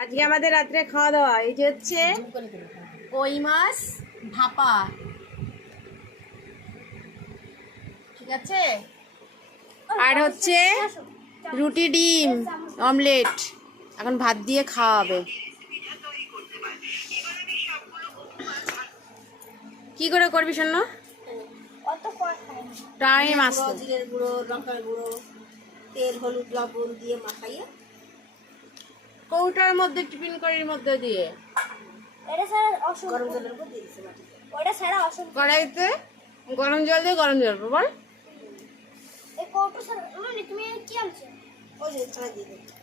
আজকে আমাদের রাত্রে খাওয়া দাওয়া এই যে হচ্ছে কই মাছ ভাপা, ঠিক আছে, আর হচ্ছে রুটি ডিম অমলেট। এখন ভাত দিয়ে খাওয়া হবে। কি করে করবি শোন? টাইম আসছে। জিরের গুঁড়ো, লঙ্কার গুঁড়ো, তেল, হলুদ, লবণ দিয়ে মাখাইয়ে কৌটার মধ্যে টিফিন কড়ির মধ্যে দিয়ে গরম জলের উপর দিয়ে দিচ্ছে মাটিতে। কড়াইতে গরম জল দিয়ে গরম জল বল। ওই যে ছাড়া দিয়ে দেবে।